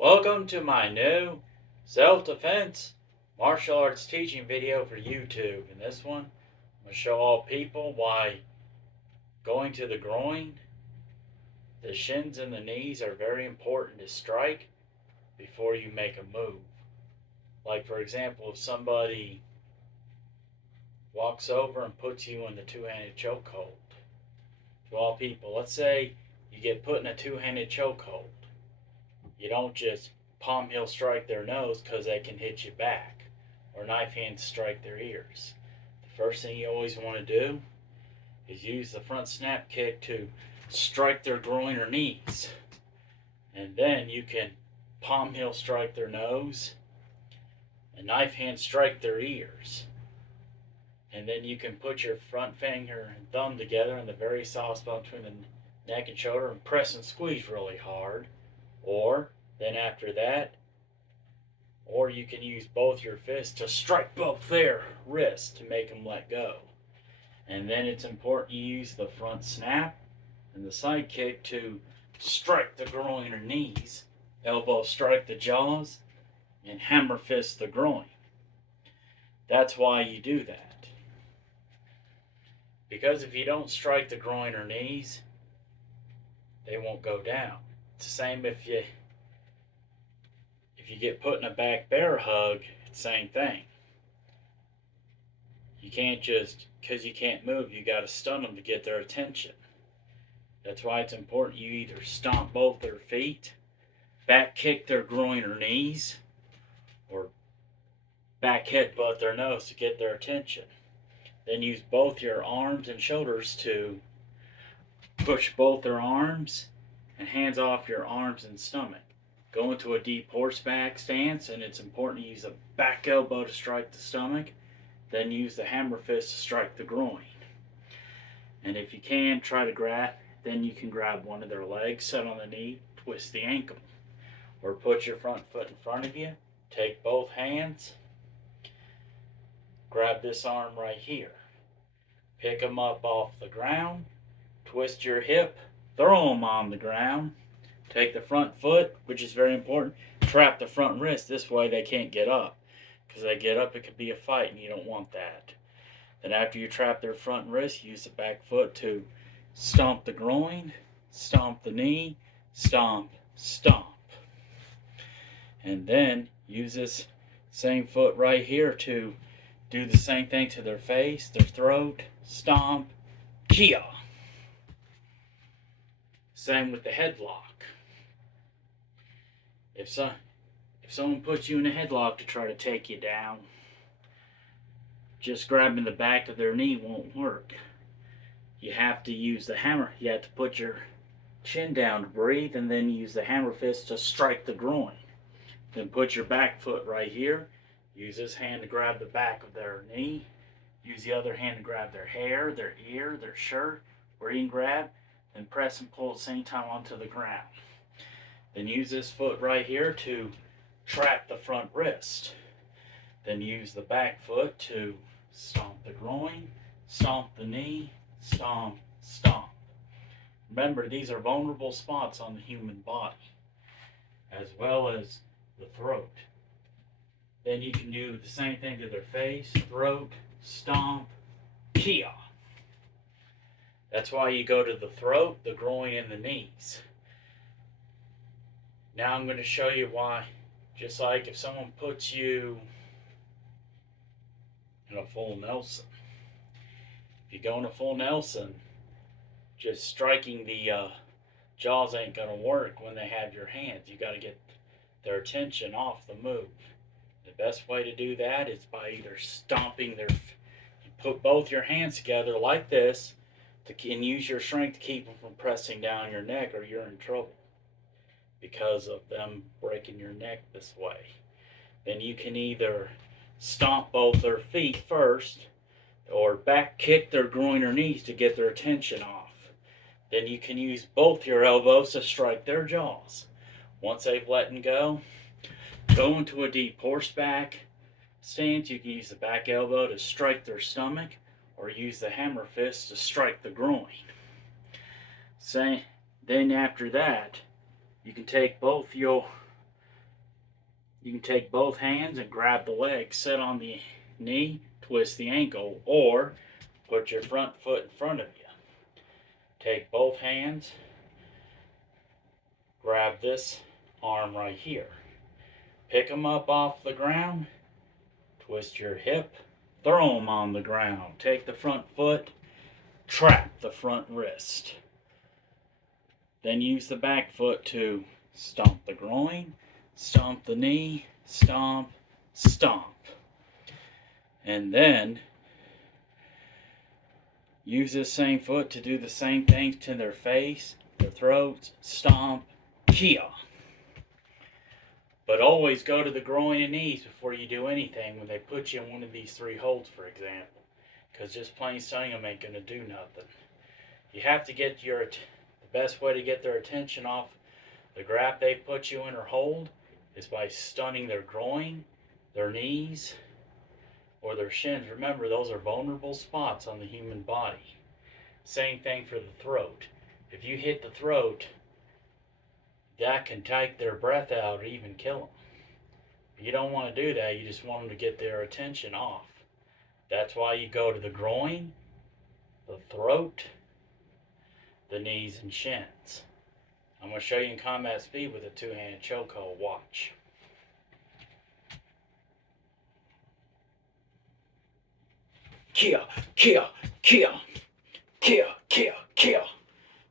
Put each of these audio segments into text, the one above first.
Welcome to my new self-defense martial arts teaching video for YouTube. In this one, I'm going to show all people why going to the groin, the shins and the knees are very important to strike before you make a move. Like for example, if somebody walks over and puts you in the two-handed chokehold. To all people, let's say you get put in a two-handed chokehold. You don't just palm heel strike their nose because they can hit you back, or knife hand strike their ears. The first thing you always want to do is use the front snap kick to strike their groin or knees. And then you can palm heel strike their nose and knife hand strike their ears. And then you can put your front finger and thumb together in the very soft spot between the neck and shoulder and press and squeeze really hard. Or then after that, or you can use both your fists to strike both their wrists to make them let go. And then it's important you use the front snap and the side kick to strike the groin or knees, elbow strike the jaws, and hammer fist the groin. That's why you do that. Because if you don't strike the groin or knees, they won't go down. It's the same if you get put in a back bear hug, it's the same thing. You can't just, because you can't move, you got to stun them to get their attention. That's why it's important you either stomp both their feet, back kick their groin or knees, or back headbutt their nose to get their attention. Then use both your arms and shoulders to push both their arms and hands off your arms and stomach. Go into a deep horseback stance, and it's important to use a back elbow to strike the stomach, then use the hammer fist to strike the groin. And if you can, try to grab, then you can grab one of their legs, set on the knee, twist the ankle. Or put your front foot in front of you, take both hands, grab this arm right here. Pick them up off the ground, twist your hip, throw them on the ground. Take the front foot, which is very important, trap the front wrist. This way they can't get up. Because they get up, it could be a fight, and you don't want that. Then after you trap their front wrist, use the back foot to stomp the groin, stomp the knee, stomp, stomp. And then use this same foot right here to do the same thing to their face, their throat, stomp, kia. Same with the headlock. If someone puts you in a headlock to try to take you down, just grabbing the back of their knee won't work. You have to use the hammer. You have to put your chin down to breathe, and then use the hammer fist to strike the groin. Then put your back foot right here. Use this hand to grab the back of their knee. Use the other hand to grab their hair, their ear, their shirt, where you can grab, and press and pull at the same time onto the ground. Then use this foot right here to trap the front wrist. Then use the back foot to stomp the groin, stomp the knee, stomp, stomp. Remember, these are vulnerable spots on the human body, as well as the throat. Then you can do the same thing to their face, throat, stomp, kia. That's why you go to the throat, the groin, and the knees. Now I'm going to show you why, just like if someone puts you in a full Nelson. If you go in a full Nelson, just striking the jaws ain't going to work when they have your hands. You got to get their attention off the move. The best way to do that is by either stomping you put both your hands together like this, and use your strength to keep them from pressing down your neck, or you're in trouble because of them breaking your neck this way. Then you can either stomp both their feet first, or back kick their groin or knees to get their attention off. Then you can use both your elbows to strike their jaws. Once they've let go into a deep horseback stance. You can use the back elbow to strike their stomach, or use the hammer fist to strike the groin. Then after that, you can take both your You can take both hands and grab the leg, sit on the knee, twist the ankle, or put your front foot in front of you. Take both hands, grab this arm right here. Pick them up off the ground, twist your hip, throw them on the ground. Take the front foot, trap the front wrist. Then use the back foot to stomp the groin, stomp the knee, stomp, stomp. And then use this same foot to do the same things to their face, their throats, stomp, kia. But always go to the groin and knees before you do anything when they put you in one of these three holds, for example. Because just plain stunning them ain't going to do nothing. You have to get the best way to get their attention off the grab they put you in or hold is by stunning their groin, their knees, or their shins. Remember, those are vulnerable spots on the human body. Same thing for the throat. If you hit the throat, that can take their breath out or even kill them. You don't want to do that. You just want them to get their attention off. That's why you go to the groin, the throat, the knees, and shins. I'm going to show you in combat speed with a two-handed chokehold. Watch. Kia, kia, kia, kia, kia, kia,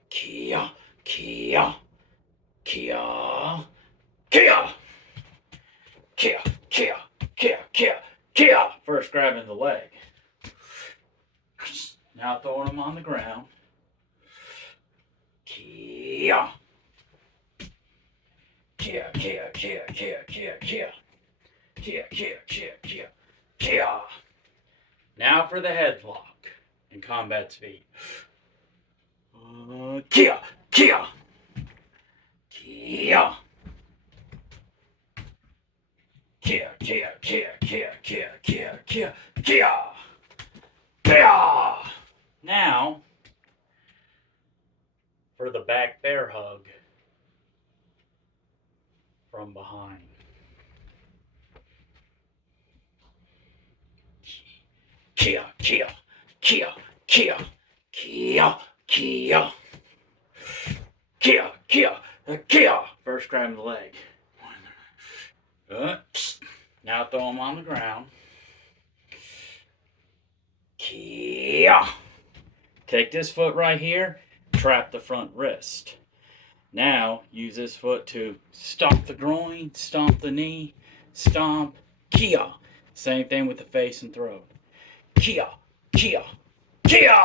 kia, kia, kia, kia, kia, kia, kia, kia, kia. First grabbing the leg. Now throwing them on the ground. Kia. Kia, kia, kia, kia, kia, kia. Kia, kia, kia, kia, kia. Now for the headlock in combat speed. Kia, kia, kia. Kia, kia, kia, kia, kia, kia, kia, kia. Kia. Now for the back bear hug from behind. Kia, kia, kia, kia, kia, kia, kia, kia, kia. First grabbing the leg. Now throw them on the ground. Kia. Take this foot right here, trap the front wrist. Now use this foot to stomp the groin, stomp the knee, stomp, kia. Same thing with the face and throat. Kia, kia, kia.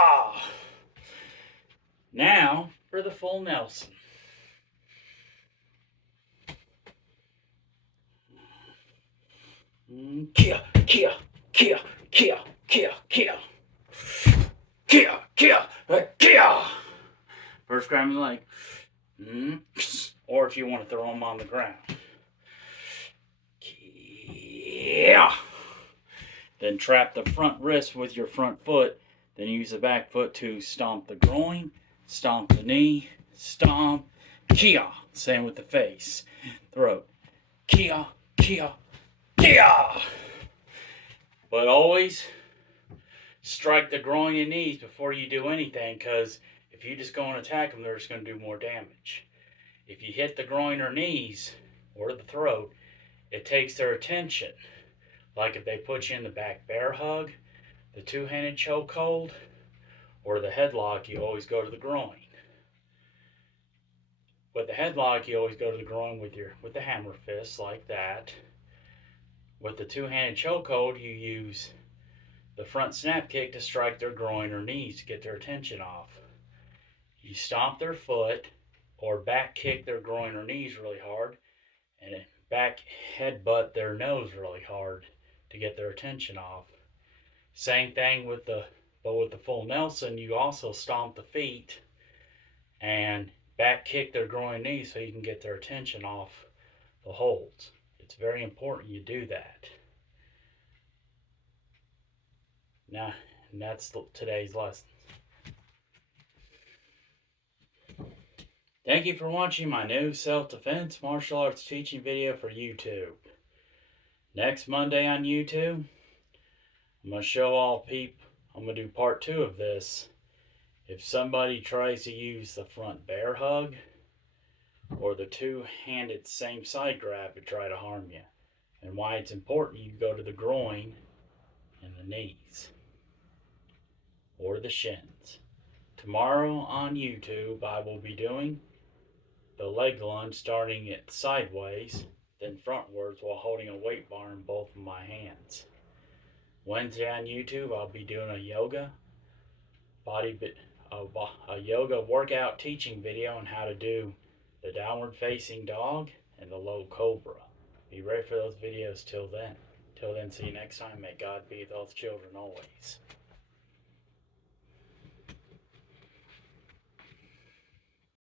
Now for the full Nelson. Kia, kia, kia, kia, kia, kia. Kia, kia, kia. First grabbing the leg. Or if you want to throw them on the ground. Kia. Then trap the front wrist with your front foot. Then use the back foot to stomp the groin, stomp the knee, stomp, kia. Same with the face, throat. Kia, kia, kia. But always strike the groin and knees before you do anything, because if you just go and attack them, they're just going to do more damage. If you hit the groin or knees or the throat, it takes their attention. Like if they put you in the back bear hug, the two-handed chokehold, or the headlock, you always go to the groin. With the headlock, you always go to the groin with the hammer fist like that. With the two-handed chokehold, you use the front snap kick to strike their groin or knees to get their attention off. You stomp their foot or back kick their groin or knees really hard, and back headbutt their nose really hard to get their attention off. Same thing with the full Nelson. You also stomp the feet and back kick their groin and knees so you can get their attention off the holds. It's very important you do that. Now, and that's today's lesson. Thank you for watching my new self-defense martial arts teaching video for YouTube. Next Monday on YouTube, I'm going to show all people, I'm going to do part 2 of this. If somebody tries to use the front bear hug or the two-handed same side grab to try to harm you, and why it's important you go to the groin and the knees or the shins. Tomorrow on YouTube, I will be doing the leg lunge starting it sideways, then frontwards while holding a weight bar in both of my hands. Wednesday on YouTube, I'll be doing a yoga workout teaching video on how to do the downward facing dog and the low cobra. Be ready for those videos till then. Till then, see you next time. May God be with those children always.